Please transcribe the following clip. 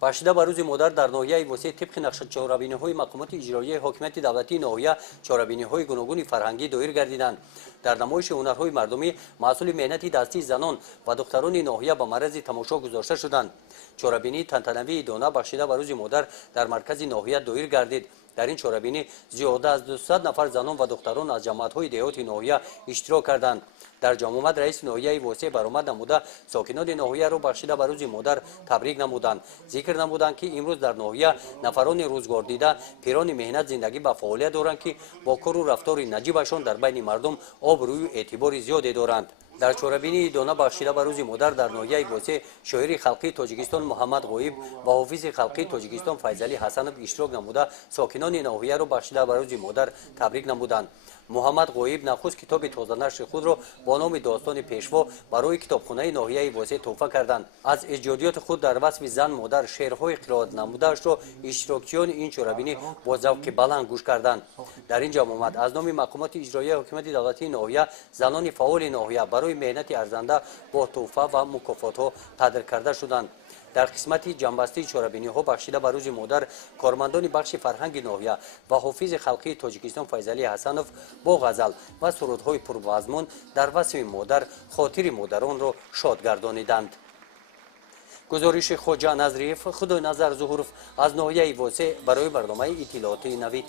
бахшида ба рӯзи модар дар ноҳияи восеъ тибқи нақша чорабиниҳои мақомоти иҷроияи ҳокимияти давлатии ноҳия чорабиниҳои гуногуни фарҳангӣ доир гардиданд. дар намоиши ҳунарҳои мардумӣ маҳсули меҳнати дастии занон ва духтарони ноҳия ба маърази тамошо гузошта шуданд. чорабинии тантанавии дона бахшида ба рӯзи модар дар маркази ноҳия доир гардид. дар ин чорабинӣ зиёда аз 200 нафар занон ва духтарон аз ҷамоатҳои деҳоти ноҳия иштирок карданд. дар ҷомъомад раиси ноҳияи восеъ баромад намуда сокинони ноҳияро бахшида ба рӯзи модар табрик намуданд. зикр намуданд ки имрӯз дар ноҳия нафарони рӯзгордида пирони меҳнат зиндагӣ ба фаъолият доранд ки бо кору рафтори наҷибашон дар байни мардум обрӯю эътибори зиёде доранд. дар чорабинии дона бахшида ба рӯзи модар дар ноҳияи восеъ шоири халқии тоҷикистон муҳаммад ғоиб ва ҳофизи халқии тоҷикистон файзалӣ ҳасанов иштирок намуда сокинони ноҳияро бахшида ба рӯзи модар табрик намуданд. муҳаммад ғоиб нахуст китоби тозанашри худро бо номи достони пешво барои китобхонаи ноҳияи восеъ туҳфа карданд. аз эҷодиёти худ дар васфи зан модар шеърҳои қироат намудаашро иштирокчиёни ин чорабинӣ бо завқи баланд гӯш карданд. дар ин ҷамъомад аз номи мақомоти иҷроияи ҳокимияти давлатии ноҳия занони фаъоли ноҳия барои меҳнати арзанда бо туҳфа ва мукофотҳо қадр карда шуданд. дар қисмати ҷамъбастии чорабиниҳо бахшида ба рӯзи модар кормандони бахши фарҳанги ноҳия ва ҳофизи халқии тоҷикистон файзалӣ ҳасанов бо ғазал ва сурудҳои пурмазмун дар васфи модар хотири модаронро шод гардониданд. гузориши хоҷа назриев, худойназар зуҳуров аз ноҳияи восеъ барои барномаи иттилооти навид.